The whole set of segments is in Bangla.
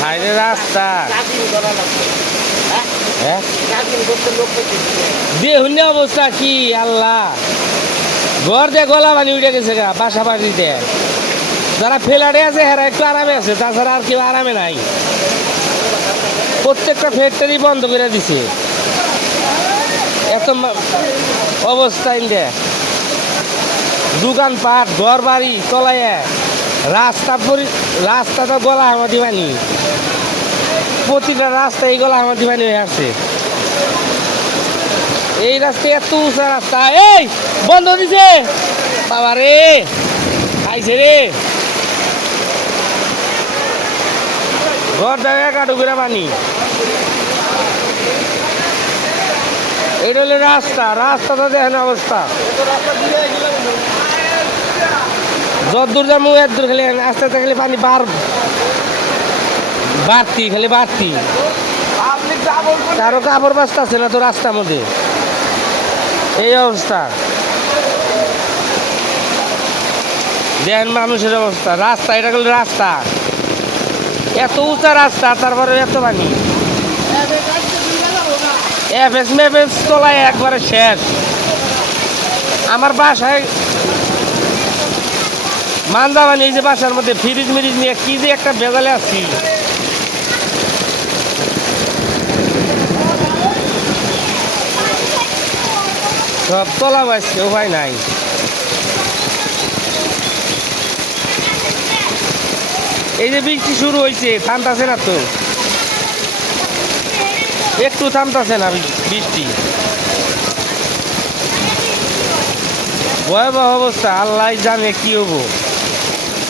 সাইডে রাস্তা দেখুন অবস্থা কি আল্লাহ, ঘর দিয়ে গলা পানি উঠে গেছে গা বাসা বাড়িতে। যারা ফ্ল্যাটে আছে হেরা একটু আরামে আছে, তাছাড়া আর কেউ আরামে নাই। প্রত্যেকটা ফ্যাক্টরি বন্ধ করে দিছে, এত অবস্থা ইন্দে। দোকানপাট ঘর বাড়ি চলাইয়া রাস্তাটা গলা হামাদি পানি, প্রতিটা রাস্তা এই গলা হামাদি পানি হয়ে আসছে। এই রাস্তায় এত উঁচা রাস্তা, এই বন্ধ দিছে বাবা রে, আইছে রে ঘর জায়গায় কাটু করে পানি। এটা হলো রাস্তাটা দেখেন অবস্থা। যদ্দূর যাবো এদূর খালি আস্তে আস্তে খালি পানি বাড়তি খালি বাড়তি। কারো কাপড় বাস্তা আছে না তো রাস্তার মধ্যে, এই অবস্থা দেখেন মানুষের অবস্থা। রাস্তা এটা হলো রাস্তা, এত উঁচা রাস্তা, তারপরে এত পানি। এফএস মেফেস তোলায় একবারে শেষ। আমার বাসায় মান্দা পানি, এই যে বাসার মধ্যে ফ্রিজ মিরিজ নিয়ে কি যে একটা বেজালে আসছি। সব তলা বাসছে, উপায় নাই। এই যে বৃষ্টি শুরু হয়েছে, থামতাছে না তো, একটু থামতাছে না বৃষ্টি। ভয়াবহ অবস্থা, আল্লাহ জানে কি হবো।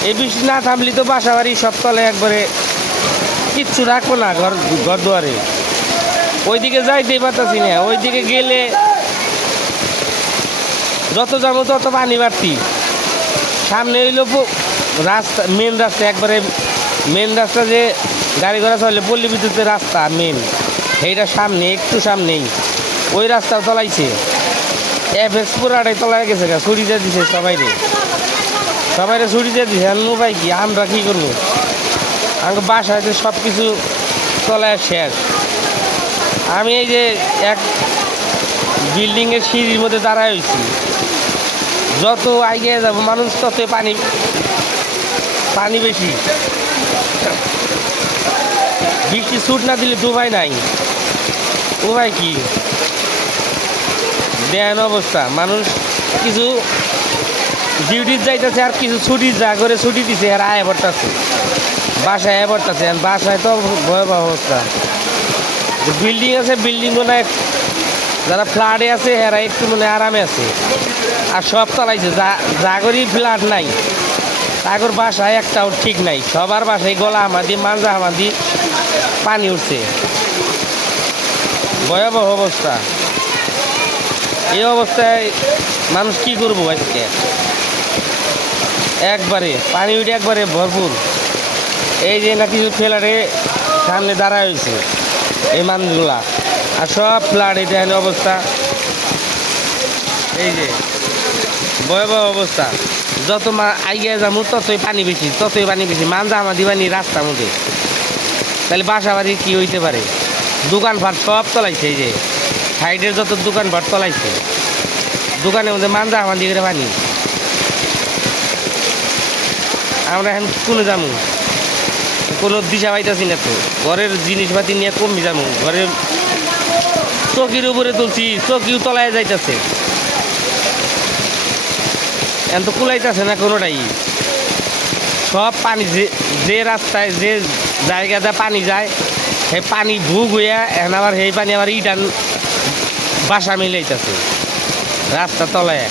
এই বৃষ্টি না থামলি তো বাসা বাড়ি সব তলে একবারে কিচ্ছু রাখবো না, ঘর দুয়ারে। ওইদিকে যাইতেই পারতাছি না, ওইদিকে গেলে যত যাবো তত পানি বাড়তি। সামনে হইল রাস্তা, মেন রাস্তা, একবারে মেন রাস্তা, যে গাড়ি ঘোড়া চলে পল্লী বিদ্যুতের রাস্তা মেন, সেইটা সামনে একটু সামনেই ওই রাস্তা তলাইছে। এফএস পুরাটাই তলায় গেছে গা, ছুটি দিয়ে দিছে সবাইরে ছুটি দিয়ে দিছে। উপায় কি, আমরা কী করবো? আমাকে বাসায় সব কিছু তলায় শেষ। আমি এই যে এক বিল্ডিংয়ের সিঁড়ির মধ্যে দাঁড়ায় হয়েছি, যত এগিয়ে যাব মানুষ তত পানি বেশি। বৃষ্টি ছুট না দিলে তো উপায় নাই, উপায় কি দেন অবস্থা। মানুষ কিছু ডিউটির যাইতেছে, আর কিছু ছুটি যা করে ছুটি দিছে আর আয় পড়তেছে, বাসায় আয় পড়তেছে। বাসায় তো ভয়াবহ অবস্থা। বিল্ডিং আছে, বিল্ডিং মনে হয় যারা ফ্ল্যাটে আছে এরা একটু মনে আরামে আছে, আর সব তলাইছে। জাগরই ফ্ল্যাট নাই, তাগর বাসায় একটাও ঠিক নাই। সবার বাসায় গলা হামাদি মাঞ্জা হামাদি পানি উঠছে, ভয়াবহ অবস্থা। এই অবস্থায় মানুষ কি করবো আজকে? একবারে পানি উঠে একবারে ভরপুর। এই যে না কিছু ফ্ল্যাটে সামনে দাঁড়ায় হয়েছে এই মানুষগুলা, আর সব ফ্ল্যাট এই দেখেন অবস্থা। এই যে ভয়াবহ অবস্থা, যত আইগে যাবো ততই পানি বেশি, মাঞ্জা আমাদি পানি রাস্তার মধ্যে। তাহলে বাসা বাড়ি কী হইতে পারে? দোকানপাট সব তলাইছে, এই যে সাইডের যত দোকানপাট তলাইছে, দোকানের মধ্যে মাঞ্জা আমাদি করে পানি। আমরা এখন কোনো যাবো, কোনো দিশা পাইতেছি না তো। ঘরের জিনিসপাতি নিয়ে কমই যাবো, ঘরের চকির উপরে তুলছি, চকিও তলায় যাইতেছে, এখন তো কুলাইতেছে না কোনোটাই। সব পানি, যে রাস্তায় যে জায়গাতে পানি যায় সেই পানি ভুগ হইয়া এখন আবার সেই পানি আবার ইটান বাসা মিলাইতেছে রাস্তা তলায়।